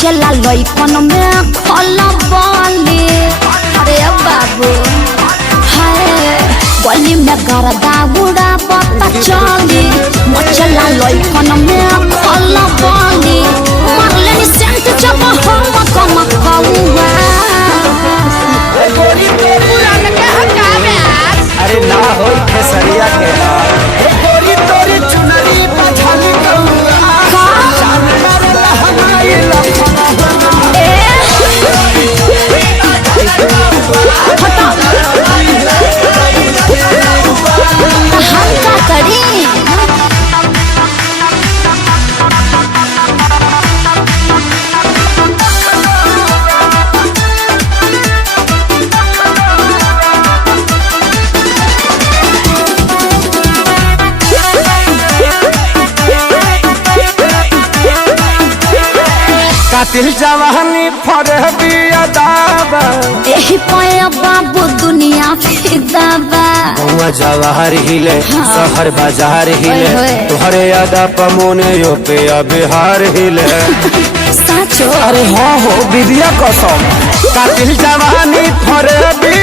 मचला लइकन में खलबली। अरे बाबू हाय गली में गरदा बुढ़ा पता चली मचला लइकन में खलबली। मरले नि सेंट जब हम कम कौआ। अरे ना हो खेसरिया के गोरी तोरी चुनरी पछाली कौआ। हम का करी कातिल जवानी फरहबी अदाबा। एही पाया बाबू दुनिया फिदा बा। गौवा जवाहर हिले शहर बाजार हिले तोहरे यादा पमोने यो पे बिहार हिले। साचो अरे हाँ हो विद्या कसम कातिल जवानी फरहबी